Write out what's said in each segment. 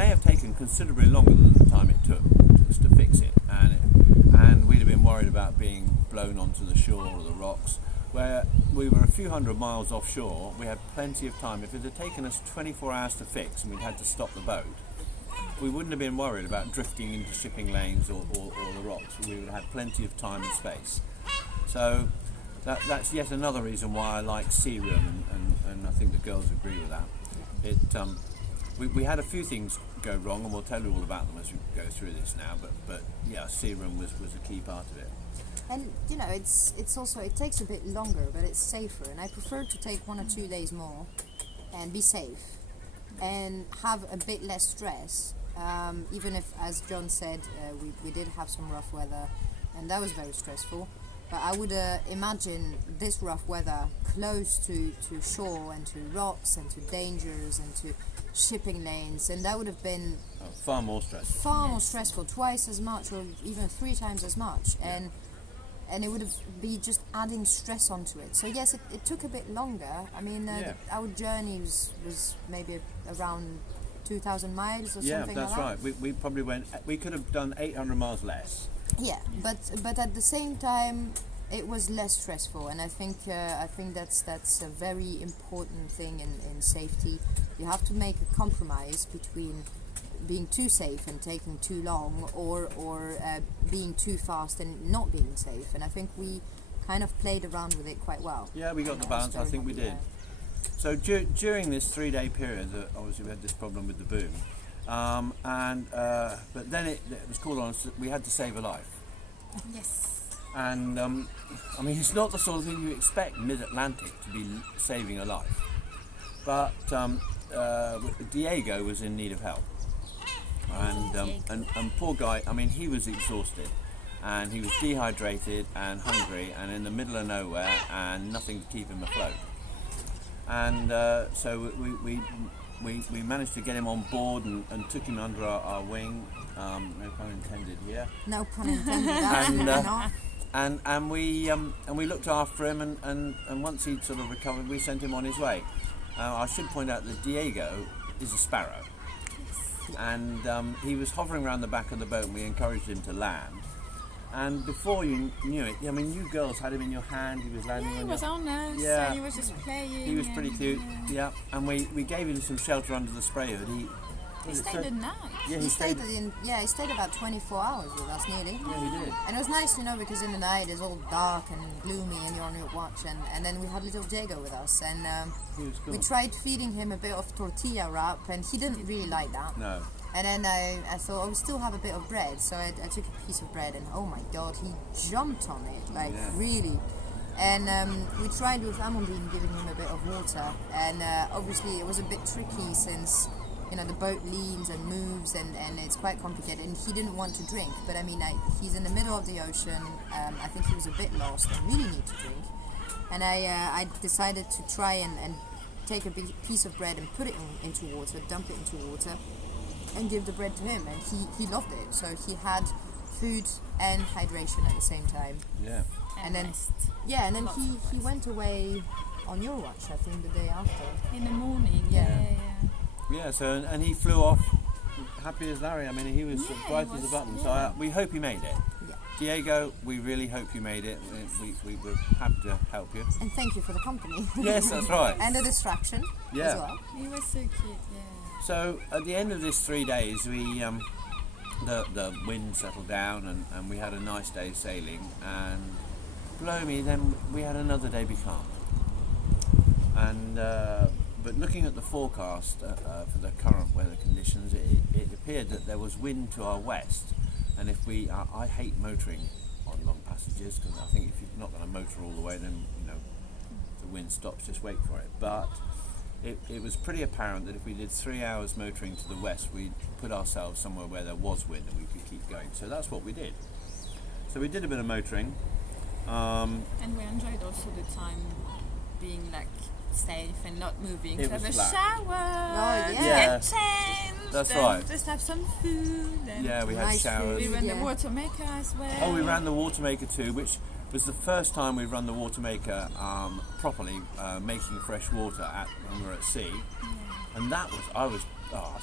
may have taken considerably longer than the time it took us to fix it, and we'd have been worried about being blown onto the shore or the rocks. Where we were a few hundred miles offshore, we had plenty of time. If it had taken us 24 hours to fix and we'd had to stop the boat, we wouldn't have been worried about drifting into shipping lanes or the rocks. We would have had plenty of time and space. So that's yet another reason why I like Searoom, and I think the girls agree with that. We had a few things go wrong, and we'll tell you all about them as we go through this now, but yeah, Searoom was a key part of it. And you know, it's also, it takes a bit longer, but it's safer, and I prefer to take 1 or 2 days more and be safe and have a bit less stress, even if, as John said, we did have some rough weather and that was very stressful, but I would imagine this rough weather close to shore and to rocks and to dangers and to shipping lanes, and that would have been far more stressful. More stressful, twice as much or even 3 times as much, and it would have be just adding stress onto it. So yes, it took a bit longer. I mean, our journey was maybe around 2,000 miles or something like that. Yeah, that's right. We probably we could have done 800 miles less. Yeah, but at the same time, it was less stressful, and I think that's a very important thing in safety. You have to make a compromise between being too safe and taking too long, or being too fast and not being safe. And I think we kind of played around with it quite well. Yeah, we got the balance. I think we did. So during this 3-day period, obviously we had this problem with the boom, but then it was called on us that we had to save a life. Yes. And I mean, it's not the sort of thing you expect mid-Atlantic to be saving a life, but Diego was in need of help. And poor guy, I mean, he was exhausted, and he was dehydrated and hungry and in the middle of nowhere and nothing to keep him afloat. And so we managed to get him on board and took him under our wing. No pun intended here. No pun intended. And we looked after him, and once he'd sort of recovered, we sent him on his way. I should point out that Diego is a sparrow. And he was hovering around the back of the boat, and we encouraged him to land. And before you knew it, I mean, you girls had him in your hand. He was landing on he was on us. Yeah, So he was just playing. He was pretty cute. Yeah, and we gave him some shelter under the spray hood. He stayed the night. Yeah, he stayed about 24 hours with us nearly. Yeah, he did. And it was nice, you know, because in the night it's all dark and gloomy and you're on your watch, and then we had little Diego with us, and he was cool. we tried feeding him a bit of tortilla wrap, and he didn't really like that. No. And then I thought, we still have a bit of bread, so I took a piece of bread, and oh my god, he jumped on it, like really. And we tried with Amandine giving him a bit of water, and obviously it was a bit tricky since, you know, the boat leans and moves, and it's quite complicated, and he didn't want to drink, but I mean, he's in the middle of the ocean. I think he was a bit lost and really need to drink, and I decided to try and take a big piece of bread and put it into water, dump it into water, and give the bread to him, and he loved it. So he had food and hydration at the same time. Yeah. And then rest. Yeah, and then he went away on your watch, I think, the day after. In the morning. Yeah. So and he flew off happy as Larry. I mean, he was bright as a button. Yeah. So we hope he made it. Yeah. Diego, we really hope you made it. We were happy to help you. And thank you for the company. Yes, that's right. And the distraction as well. He was so cute. Yeah. So at the end of this 3 days, we the wind settled down, and we had a nice day sailing, and below me then we had another day becalmed. And but looking at the forecast for the current weather conditions, it appeared that there was wind to our west, and if I hate motoring on long passages, because I think if you're not going to motor all the way, then you know the wind stops, just wait for it. But it was pretty apparent that if we did 3 hours motoring to the west, we'd put ourselves somewhere where there was wind and we could keep going. So that's what we did. So we did a bit of motoring. And we enjoyed also the time being like safe and not moving. It To have was a flat. shower, Oh, yeah. get changed, That's and right. just have some food. And Yeah, we had Nice showers. we ran the Yeah. water maker as well. Oh, we ran the water maker too, which was the first time we run the water maker properly, making fresh water when we were at sea. And that was, I was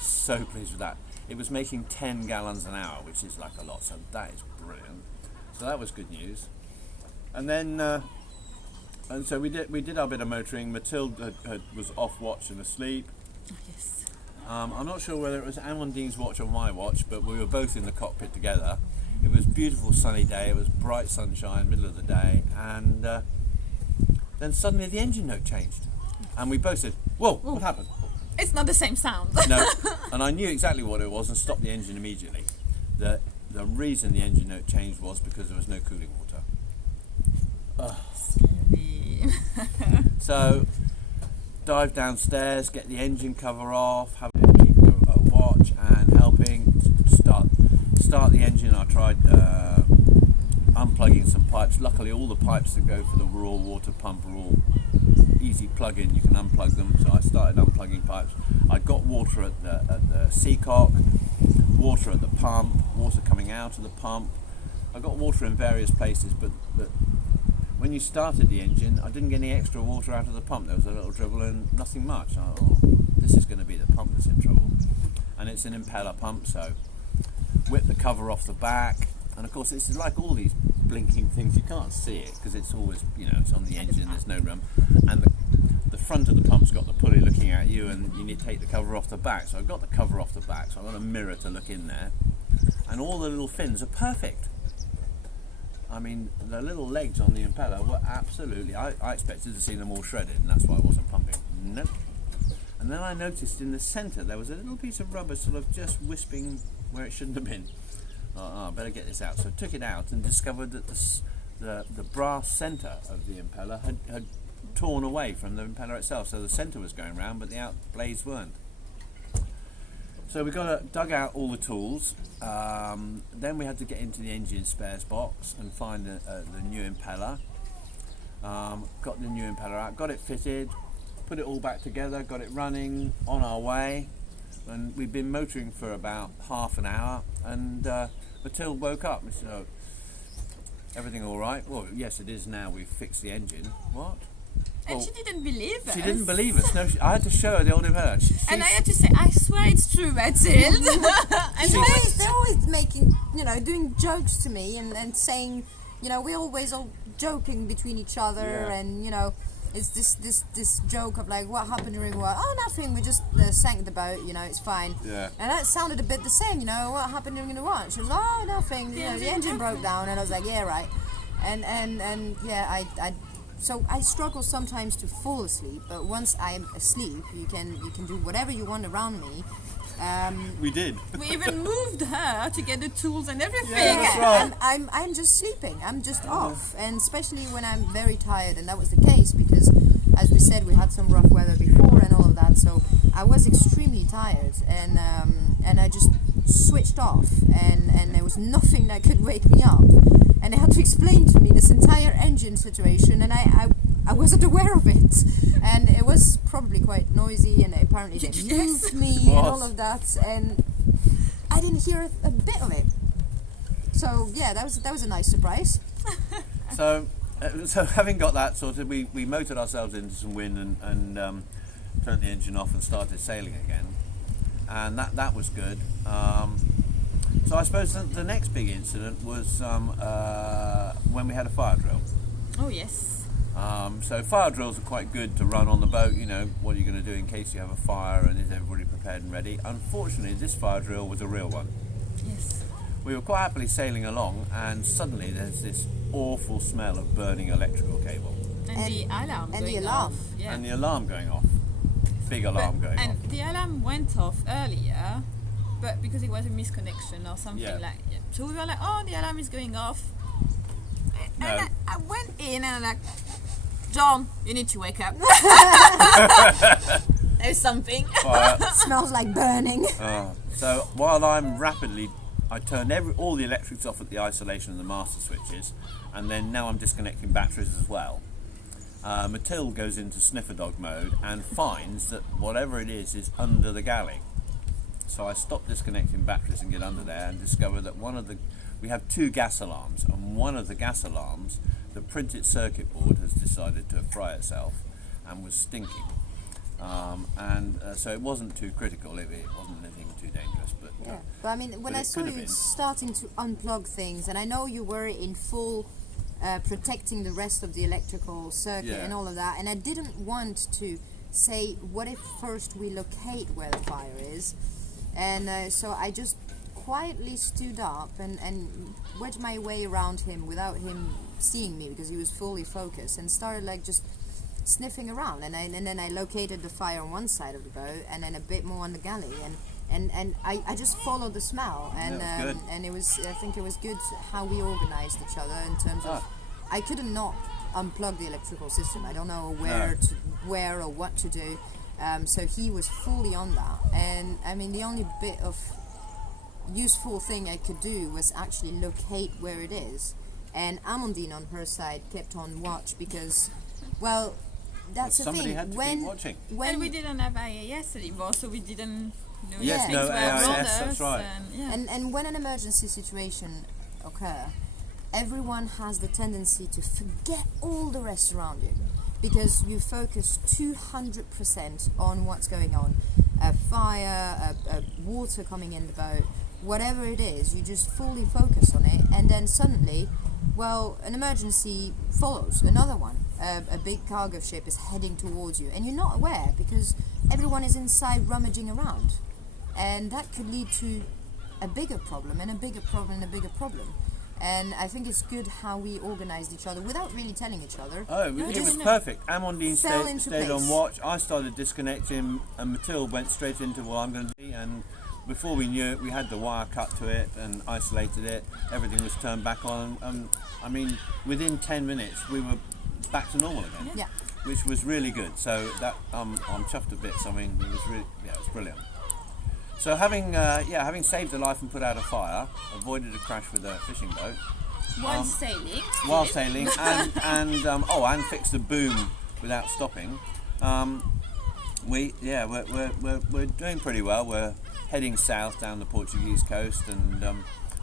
so pleased with that. it was making 10 gallons an hour, which is like a lot. So that is brilliant. So that was good news. And then, and so we did our bit of motoring. Mathilde was off watch and asleep. Yes. I'm not sure whether it was Amandine's watch or my watch, but we were both in the cockpit together. It was a beautiful sunny day. It was bright sunshine, middle of the day, and then suddenly the engine note changed, and we both said, "Whoa, what happened?" It's not the same sound. No, and I knew exactly what it was and stopped the engine immediately. The reason the engine note changed was because there was no cooling water. Scary. So, dive downstairs, get the engine cover off, keeping a watch and helping start the engine. I tried unplugging some pipes. Luckily, all the pipes that go for the raw water pump are all easy plug-in. You can unplug them. So I started unplugging pipes. I got water at the seacock, water at the pump, water coming out of the pump. I got water in various places, but when you started the engine, I didn't get any extra water out of the pump. There was a little dribble and nothing much. I thought, oh, this is going to be the pump that's in trouble. And it's an impeller pump, so whip the cover off the back. And of course, it's like all these blinking things. You can't see it because it's always, it's on the engine. There's no room. And the front of the pump's got the pulley looking at you, and you need to take the cover off the back. So I got the cover off the back. So I got a mirror to look in there, and all the little fins are perfect. I mean, the little legs on the impeller were absolutely... I expected to see them all shredded, and that's why I wasn't pumping. Nope. And then I noticed in the centre there was a little piece of rubber sort of just wisping where it shouldn't have been. I better get this out. So I took it out and discovered that the brass centre of the impeller had torn away from the impeller itself. So the centre was going round, but the out blades weren't. So we dug out all the tools. Then we had to get into the engine spares box and find the new impeller. Got the new impeller out, got it fitted, put it all back together, got it running, on our way. And we'd been motoring for about half an hour, and Mathilde woke up and said, "Oh, everything all right?" "Well, yes, it is now. We've fixed the engine." "What?" And she didn't believe us. She didn't believe us. No, I had to show her the old impeller. And I had to say, I swear it's true, Mathilde. And They're always making, doing jokes to me and saying, we're always all joking between each other, Yeah. and it's this joke of like, what happened during what? Oh, nothing. We just sank the boat. It's fine. Yeah. And that sounded a bit the same. What happened during the watch? She was, oh, nothing. The engine broke down, and I was like, yeah, right. And yeah, So I struggle sometimes to fall asleep, but once I'm asleep, you can do whatever you want around me. We did. we even moved her to get the tools and everything. Yeah, that's right. And I'm just sleeping. I'm just off, and especially when I'm very tired, and that was the case because, as we said, we had some rough weather before and all of that. So I was extremely tired, and I just switched off, and there was nothing that could wake me up. And they had to explain to me this entire engine situation, and I wasn't aware of it. And it was probably quite noisy, and apparently they moved me and all of that, and I didn't hear a bit of it. So yeah, that was a nice surprise. So having got that sorted, we motored ourselves into some wind and turned the engine off and started sailing again, and that was good. So I suppose the next big incident was when we had a fire drill. Oh, yes. So fire drills are quite good to run on the boat. What are you going to do in case you have a fire, and is everybody prepared and ready? Unfortunately, this fire drill was a real one. Yes. We were quite happily sailing along, and suddenly there's this awful smell of burning electrical cable. And the alarm and the going alarm. off. Yeah. And the alarm going off. Big alarm going off. And the alarm went off earlier, but because it was a misconnection or something like that. So we were like, oh, the alarm is going off. No. And I went in and I'm like, John, you need to wake up. There's something. Smells like burning. So while I turned all the electrics off at the isolation and the master switches, and then now I'm disconnecting batteries as well. Mathilde goes into sniffer dog mode and finds that whatever it is under the galley. So I stop disconnecting batteries and get under there and discover that we have two gas alarms, and one of the gas alarms, the printed circuit board has decided to fry itself and was stinking. So it wasn't too critical, it wasn't anything too dangerous, but But I mean, when But I it saw could have you been. starting to unplug things, and I know you were in full protecting the rest of the electrical circuit Yeah. and all of that, and I didn't want to say, what if first we locate where the fire is? And so I just quietly stood up and wedged my way around him without him seeing me because he was fully focused, and started like just sniffing around, and then I located the fire on one side of the boat and then a bit more on the galley, and I just followed the smell, and Yeah, it was good. and it was, I think it was good how we organized each other in terms of I couldn't not unplug the electrical system. I don't know where or what to do, so he was fully on that, and I mean the only bit of useful thing I could do was actually locate where it is, and Amandine on her side kept on watch because, well, that's the Somebody thing. had to when keep watching. And we didn't have IAS anymore, so we didn't know Yes, if things no were AIS, around that's us, right. And when an emergency situation occur, everyone has the tendency to forget all the rest around you because you focus 200% on what's going on. A fire, a water coming in the boat, whatever it is, you just fully focus on it, and then suddenly, well, an emergency follows, another one. A big cargo ship is heading towards you, and you're not aware because everyone is inside rummaging around, and that could lead to a bigger problem and a bigger problem and a bigger problem. And I think it's good how we organized each other without really telling each other. Oh, it was no. perfect. Amandine Fell stayed, into stayed on place. watch. I started disconnecting, and Mathilde went straight into what I'm going to do. And before we knew it, we had the wire cut to it and isolated it. Everything was turned back on. I mean, within 10 minutes, we were back to normal again. Yeah. Which was really good. So that I'm chuffed to bits. I mean, it was really, it was brilliant. So having saved a life and put out a fire, avoided a crash with a fishing boat. While sailing. While sailing and fixed the boom without stopping. We're doing pretty well. We're heading south down the Portuguese coast, and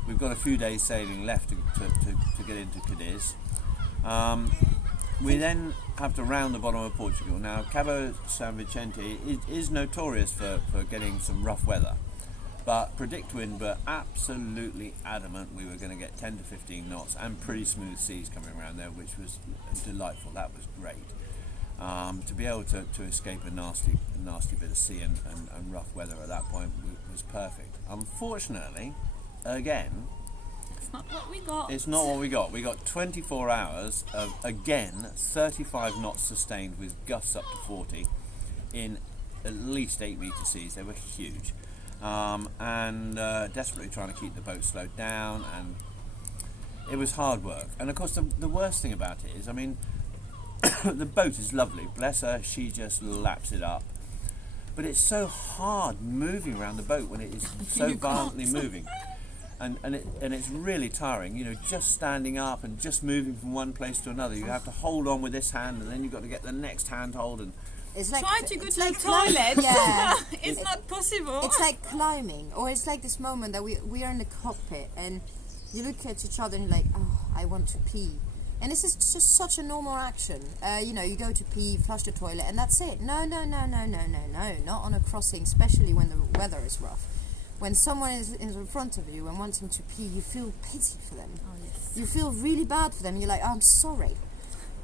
we've got a few days sailing left to get into Cadiz. We then have to round the bottom of Portugal. Now, Cabo San Vicente is notorious for getting some rough weather. But Predictwind were absolutely adamant we were going to get 10 to 15 knots and pretty smooth seas coming around there, which was delightful. That was great. To be able to escape a nasty bit of sea and rough weather at that point was perfect. Unfortunately, again, It's not what we got. it's not what we got. We got 24 hours of, again, 35 knots sustained with gusts up to 40 in at least 8 metre seas. They were huge. Desperately trying to keep the boat slowed down, and it was hard work. And of course the worst thing about it is, I mean, the boat is lovely, bless her, she just laps it up, but it's so hard moving around the boat when it is so violently moving, and it's really tiring, you know, just standing up and just moving from one place to another. You have to hold on with this hand, and then you've got to get the next hand hold, and It's like Try to go it's to the like toilet. Yeah. It's not possible. It's like climbing, or it's like this moment that we are in the cockpit and you look at each other and you're like, oh, I want to pee. And this is just such a normal action. You know, you go to pee, flush the toilet, and that's it. No, not on a crossing, especially when the weather is rough. When someone is in front of you and wanting to pee, you feel pity for them. Oh, yes. You feel really bad for them. You're like, oh, I'm sorry.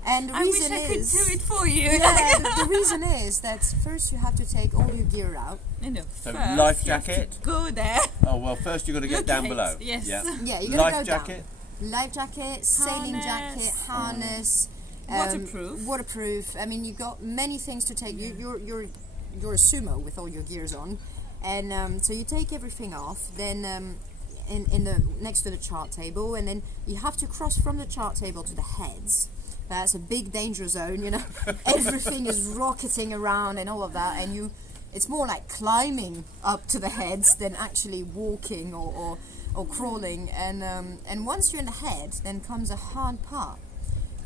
And the I wish reason I could is, do it for you. yeah, the reason is that first you have to take all your gear out. No, So first life you have to jacket? go there. oh well, first you've got to get down Locate, below. yes. Yeah. Yeah, you gotta Life go jacket. down. Life jacket, sailing Harness. jacket, harness, Waterproof. Waterproof. I mean, you've got many things to take. You're a sumo with all your gears on, and so you take everything off. Then in the next to the chart table, and then you have to cross from the chart table to the heads. That's a big danger zone, you know. Everything is rocketing around and all of that, and it's more like climbing up to the heads than actually walking or crawling. And once you're in the head, then comes a hard part.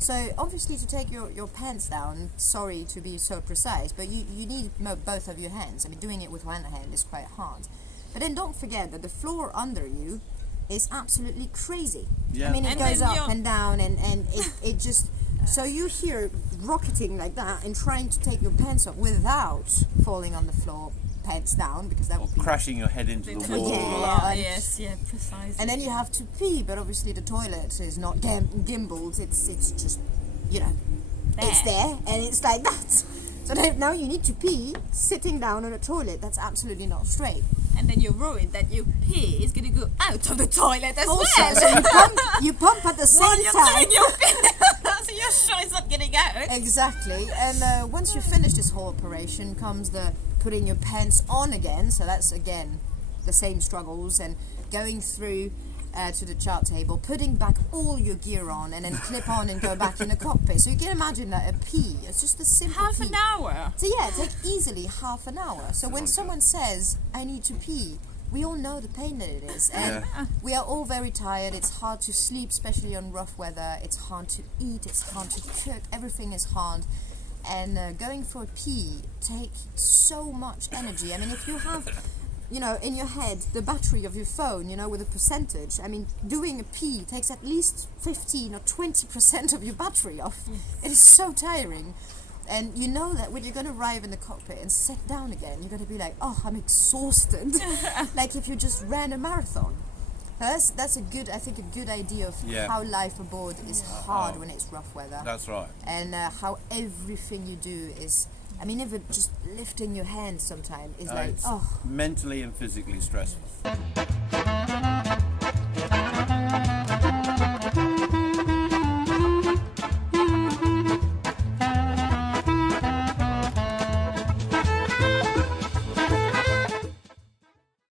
So obviously to take your pants down, sorry to be so precise, but you need both of your hands. I mean, doing it with one hand is quite hard. But then don't forget that the floor under you is absolutely crazy. Yeah. I mean, it And goes then up you're- and down, and it just... So you're here rocketing like that and trying to take your pants off without falling on the floor. pants down because that Or would be crashing your head into the wall. Yeah. Yes, yeah, precisely. and then you have to pee, but obviously the toilet is not gimbaled. It's just, you know, it's there and it's like that. So now you need to pee sitting down on a toilet. That's absolutely not straight. And then you're worried that your pee is going to go out of the toilet as Also, well. so you pump at the While same you're time. doing your pee. So you're sure it's not getting out. Exactly. And once you finish this whole operation comes the putting your pants on again. So that's again the same struggles and going through to the chart table, putting back all your gear on and then clip on and go back in the cockpit. So you can imagine that a pee, it's just a simple Half pee. an hour. So yeah, it takes easily half an hour. So when someone says, I need to pee, we all know the pain that it is. And we are all very tired. It's hard to sleep, especially on rough weather. It's hard to eat. It's hard to cook. Everything is hard. And going for a pee takes so much energy. I mean, if you have, you know, in your head, the battery of your phone, you know, with a percentage, I mean, doing a pee takes at least 15 or 20% of your battery off. It is so tiring. And you know that when you're going to arrive in the cockpit and sit down again, you're going to be like, oh, I'm exhausted. Like if you just ran a marathon. Now that's a good, I think, a good idea of how life aboard is hard when it's rough weather. That's right. And how everything you do is, I mean, even just lifting your hand sometimes is like, It's mentally and physically stressful.